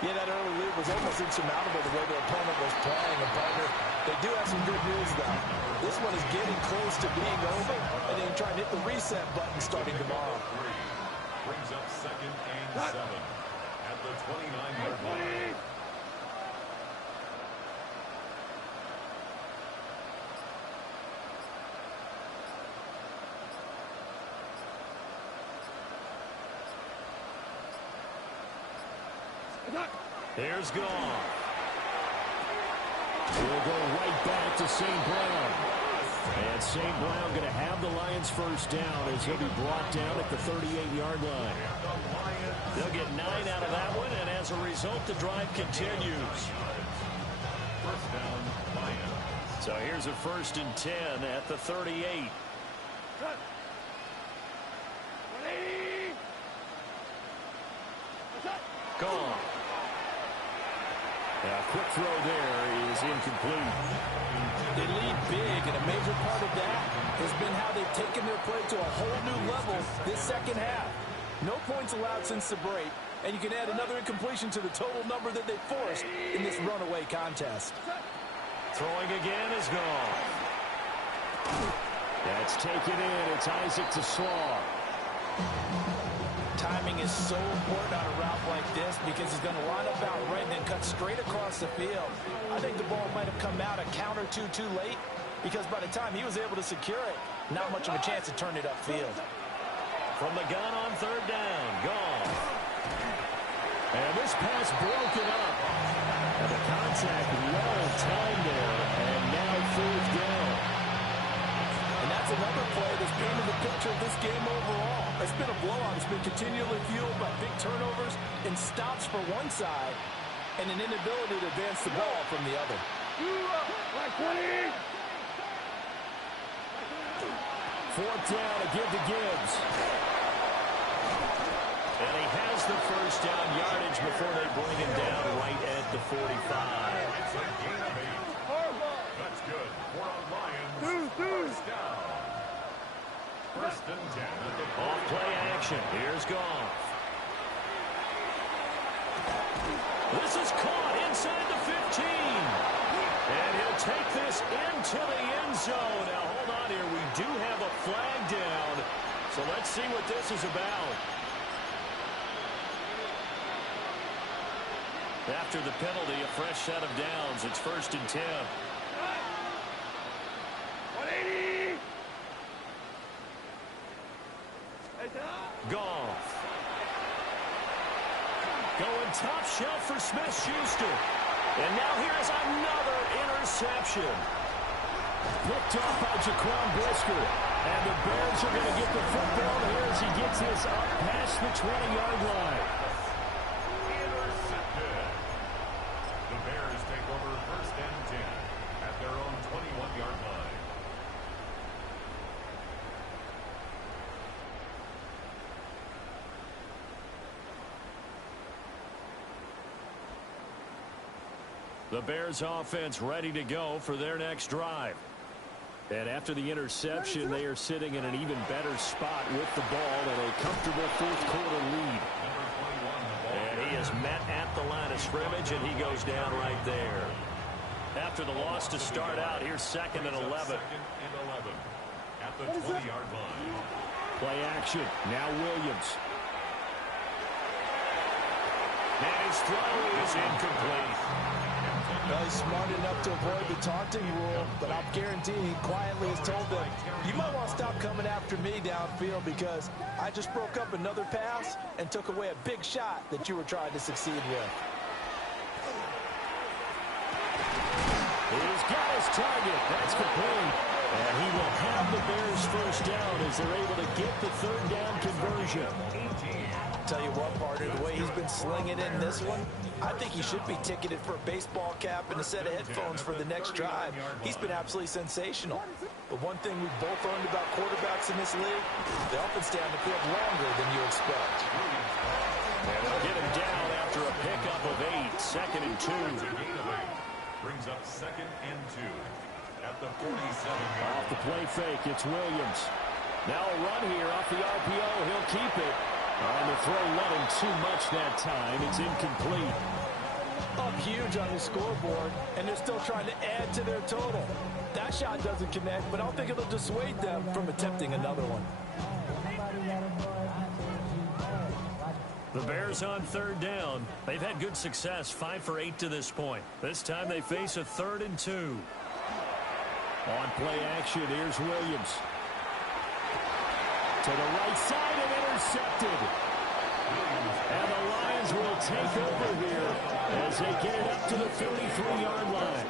Yeah, that early lead was almost insurmountable the way their opponent was playing. And, partner, they do have some good news, though. This one is getting close to being over, and they can try and hit the reset button starting tomorrow. Brings up 2nd and 7 at the 29-yard line. Here's Goff. We'll go right back to St. Brown. And St. Brown going to have the Lions first down as he'll be brought down at the 38-yard line. They'll get 9 out of that one, and as a result, the drive continues. First down, Lions. So here's a 1st and 10 at the 38. Gone. A quick throw there is incomplete. They lead big, and a major part of that has been how they've taken their play to a whole new level this second half. No points allowed since the break, and you can add another incompletion to the total number that they forced in this runaway contest. Throwing again is gone. That's taken in. It's Isaac to Slaw. Timing is so important on a route like this because he's going to line up out right and then cut straight across the field. I think the ball might have come out a count or two too late because by the time he was able to secure it, not much of a chance to turn it upfield. From the gun on 3rd down, gone. And this pass broken up. And the contact well timed there, and now 4th down. And that's another play that's painted the picture of this game overall. It's been a blowout. It's been continually fueled by big turnovers and stops for one side and an inability to advance the ball from the other. 4th down to give to Gibbs. And he has the first down yardage before they bring him down right at the 45. It's a gain of 8. That's good for a Lions. First down. 1st and 10 at the Off play action. Here's Goff. This is caught inside the 15. And he'll take this into the end zone. Now, hold on here. We do have a flag down. So let's see what this is about. After the penalty, a fresh set of downs. It's 1st and 10. 180. Goff. Going top shelf for Smith-Schuster. And now here's another interception. Picked off by Jaquan Brisker. And the Bears are going to get the football here as he gets this up past the 20-yard line. intercepted. The Bears take over 1st and 10 at their own 21-yard line. The Bears offense ready to go for their next drive. And after the interception, they are sitting in an even better spot with the ball and a comfortable 4th quarter lead. And he is met at the line of scrimmage, and he goes down right there. After the loss to start out, here's 2nd and 11. 2nd and 11 at the 20-yard line. Play action. Now Williams. And his throw is incomplete. Well, he's smart enough to avoid the taunting rule, but I'm guaranteeing he quietly has told them, you might want to stop coming after me downfield because I just broke up another pass and took away a big shot that you were trying to succeed with. He's got his target. That's complete. And he will have the Bears first down as they're able to get the 3rd down conversion. Tell you what, partner, the way he's been slinging in this one, I think he should be ticketed for a baseball cap and a set of headphones for the next drive. He's been absolutely sensational. But one thing we've both learned about quarterbacks in this league, they often stay on the field longer than you expect. And they'll get him down after a pickup of 8, 2nd and 2. Brings up 2nd and 2 at the 47-yard. Off the play fake, it's Williams. Now a run here off the RPO. He'll keep it. And the throw led him too much that time. It's incomplete. Up huge on the scoreboard, and they're still trying to add to their total. That shot doesn't connect, but I don't think it'll dissuade them from attempting another one. The Bears on 3rd down. They've had good success, 5 for 8 to this point. This time they face a 3rd and 2. On play action, here's Williams. To the right side and intercepted. And the Lions will will take over here as they get it up to the 33-yard line.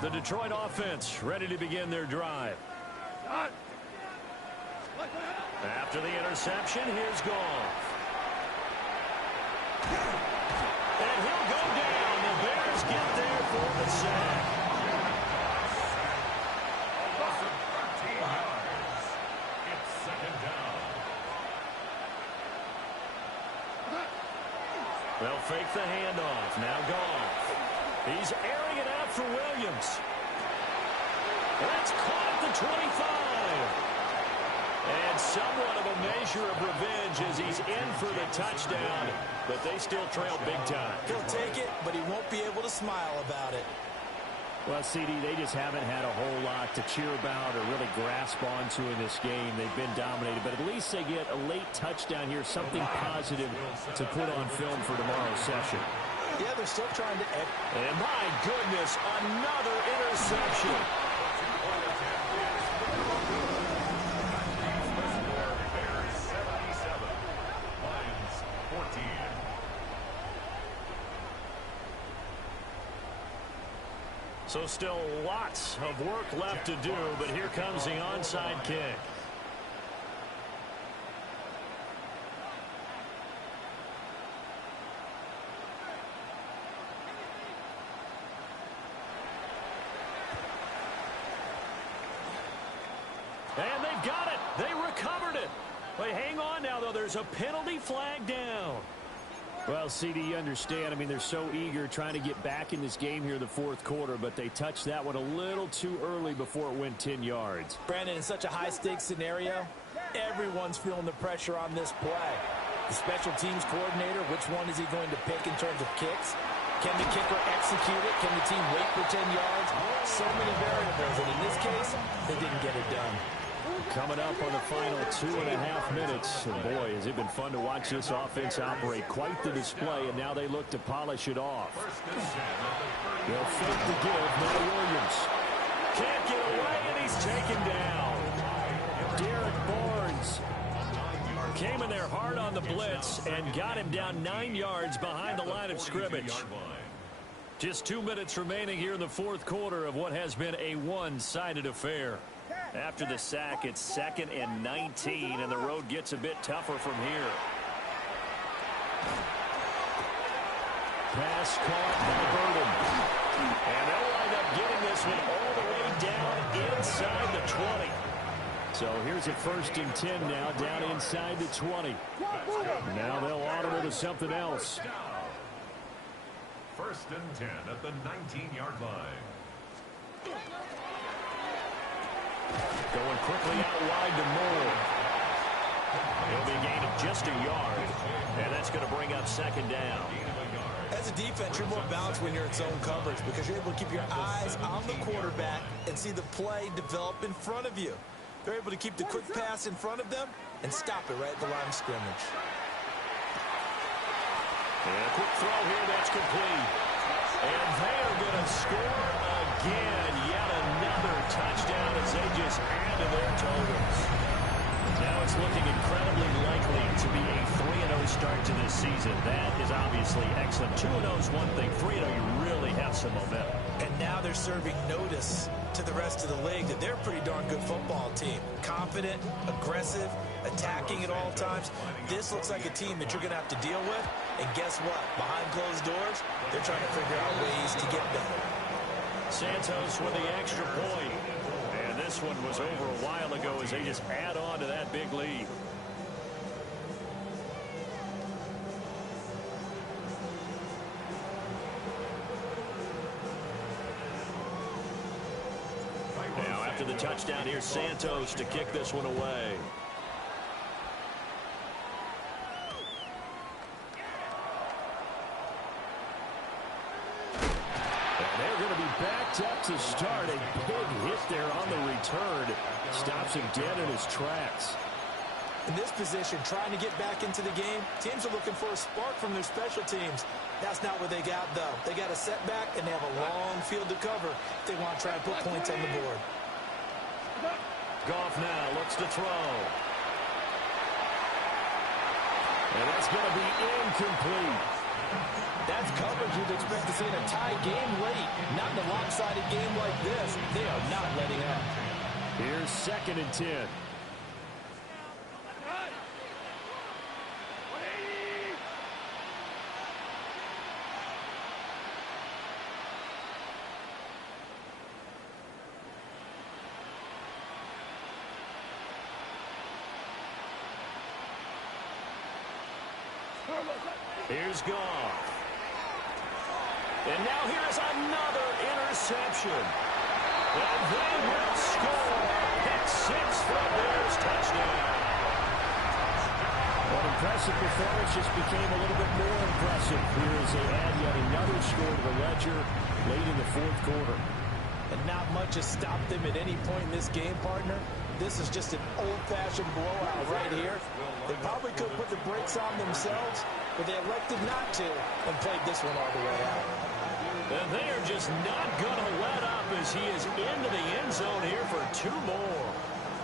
The Detroit offense ready to begin their drive. After the interception, here's Goff. And he'll go down. The Bears get there for the sack. It's second down. They'll fake the handoff. Now Goff. He's airing it out for Williams. That's caught at the 25. And somewhat of a measure of revenge as he's in for the touchdown. But they still trail big time. He'll take it, but he won't be able to smile about it. Well, CD, they just haven't had a whole lot to cheer about or really grasp onto in this game. They've been dominated, but at least they get a late touchdown here, something positive to put on film for tomorrow's session. Yeah, they're still trying to... And my goodness, another interception. Bears 77. Lions 14. So still lots of work left to do, but here comes the onside kick. And they've got it. They recovered it. But hang on now, though. There's a penalty flag down. Well, CD, you understand. I mean, they're so eager trying to get back in this game here in the fourth quarter, but they touched that one a little too early before it went 10 yards. Brandon, in such a high-stakes scenario, everyone's feeling the pressure on this play. The special teams coordinator, which one is he going to pick in terms of kicks? Can the kicker execute it? Can the team wait for 10 yards? So many variables, and in this case, they didn't get it done. Coming up on the final 2.5 minutes. And boy, has it been fun to watch this offense operate. Quite the display, and now they look to polish it off. They'll fake the give. Now Williams can't get away, and he's taken down. Derek Barnes came in there hard on the blitz and got him down 9 yards behind the line of scrimmage. Just 2 minutes remaining here in the fourth quarter of what has been a one-sided affair. After the sack, it's 2nd and 19, and the road gets a bit tougher from here. Pass caught by Burden. And they'll wind up getting this one all the way down inside the 20. So here's a 1st and 10 now, down inside the 20. Now they'll audible to something else. 1st and 10 at the 19-yard line. Going quickly out wide to Moore. It'll be a gain of just a yard, and that's going to bring up 2nd down. As a defense, you're more balanced when you're in zone coverage because you're able to keep your eyes on the quarterback and see the play develop in front of you. They're able to keep the quick pass in front of them and stop it right at the line of scrimmage. And a quick throw here, that's complete. And they are going to score again. Yet another touchdown as they just add to their totals. Now it's looking incredibly likely to be a 3-0 start to this season. That is obviously excellent. 2-0 is one thing. 3-0, you really have some momentum. And now they're serving notice to the rest of the league that they're a pretty darn good football team. Confident, aggressive, attacking at all times. This looks like a team that you're going to have to deal with. And guess what? Behind closed doors, they're trying to figure out ways to get better. Santos with the extra point. And this one was over a while ago as they just add on to that big lead. Now after the touchdown, here's Santos to kick this one away. Backed up to start. A big hit there on the return. Stops him dead in his tracks. In this position, trying to get back into the game, teams are looking for a spark from their special teams. That's not what they got, though. They got a setback, and they have a long downfield to cover if they want to try and put points on the board. Goff now looks to throw. And that's going to be incomplete. That's coverage you'd expect to see in a tie game late. Not in a lopsided game like this. They are not letting up. Here's 2nd and 10. Here's Goff. And now here's another interception. And they will score. Pick 6 for a Bears touchdown. Well, impressive performance just became a little bit more impressive here as they add yet another score to the ledger late in the 4th quarter. And not much has stopped them at any point in this game, partner. This is just an old-fashioned blowout right here. They probably could put the brakes on themselves, but they elected not to and played this one all the way out. And they are just not going to let up as he is into the end zone here for 2 more.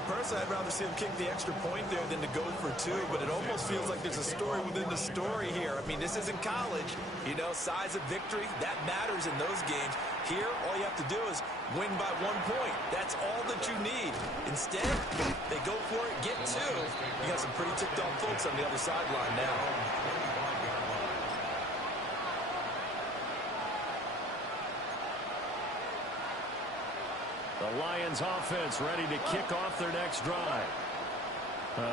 Personally, I'd rather see him kick the extra point there than to go for 2, but it almost feels like there's a story within the story here. I mean, this isn't college. You know, size of victory, that matters in those games. Here, all you have to do is win by 1 point. That's all that you need. Instead, they go for it, get 2. You got some pretty ticked-off folks on the other sideline now. The Lions offense ready to kick off their next drive.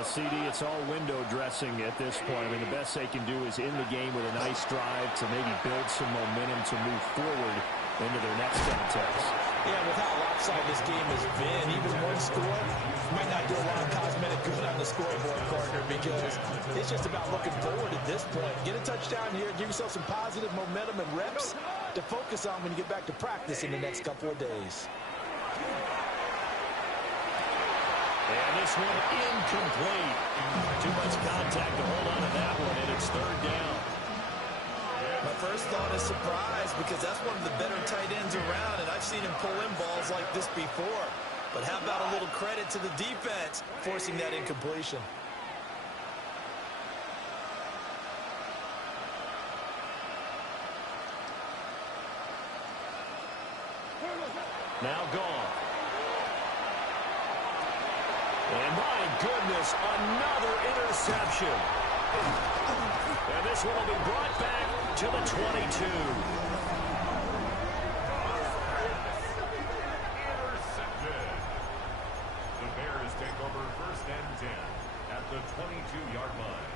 CD, it's all window dressing at this point. I mean, the best they can do is in the game with a nice drive to maybe build some momentum to move forward into their next contest. Yeah, with how lopsided this game has been, even one score might not do a lot of cosmetic good on the scoreboard, partner, because it's just about looking forward at this point. Get a touchdown here, give yourself some positive momentum and reps to focus on when you get back to practice in the next couple of days. And this one incomplete. Too much contact to hold on to that one, and it's 3rd down. My first thought is surprise, because that's one of the better tight ends around, and I've seen him pull in balls like this before. But how about a little credit to the defense forcing that incompletion? Now gone. And my goodness, another interception. And this one will be brought back to the 22. Intercepted. The Bears take over 1st and 10 at the 22-yard line.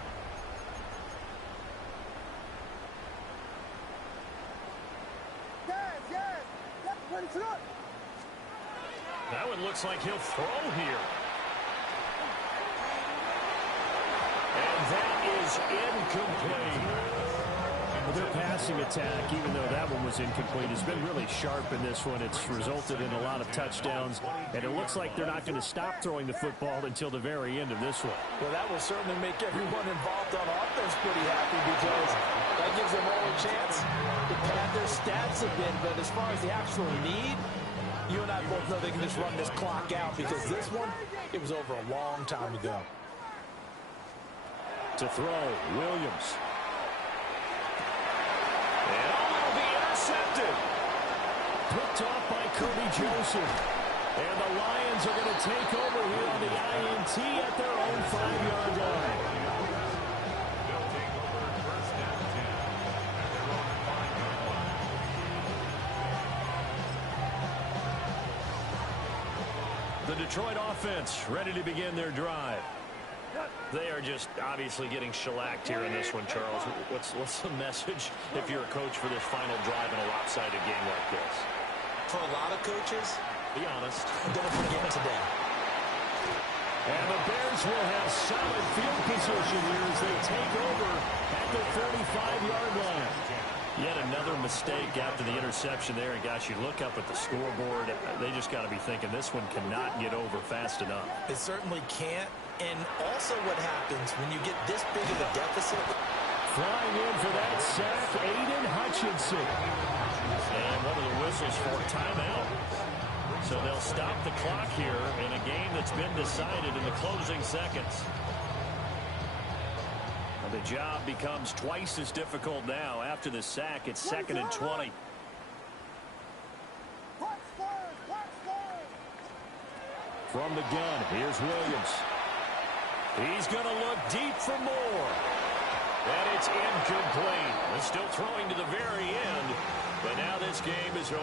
That one looks like he'll throw here. And that is incomplete. Well, their passing attack, even though that one was incomplete, has been really sharp in this one. It's resulted in a lot of touchdowns, and it looks like they're not going to stop throwing the football until the very end of this one. Well, that will certainly make everyone involved on offense pretty happy, because that gives them all a chance to pad their stats a bit. But as far as the actual need, you and I both know they can just run this clock out, because this one, it was over a long time ago. To throw, Williams. And will be intercepted. Picked off by Kirby Joseph. And the Lions are going to take over here on the INT at their own 5-yard line. They'll take over 1st and 10 at their own 5-yard line. The Detroit offense ready to begin their drive. They are just obviously getting shellacked here in this one, Charles. What's the message if you're a coach for this final drive in a lopsided game like this? For a lot of coaches, Be honest. don't forget today. And the Bears will have solid field position here as they take over at the 35-yard line. Yet another mistake after the interception there. And, gosh, you look up at the scoreboard. They just got to be thinking this one cannot get over fast enough. It certainly can't. And also what happens when you get this big of a deficit. Flying in for that sack, Aiden Hutchinson. And one of the whistles for timeout. So they'll stop the clock here in a game that's been decided in the closing seconds. The job becomes twice as difficult now after the sack. It's 2nd and 20. From the gun, here's Williams. He's going to look deep for more. And it's incomplete. They're still throwing to the very end. But now this game is over.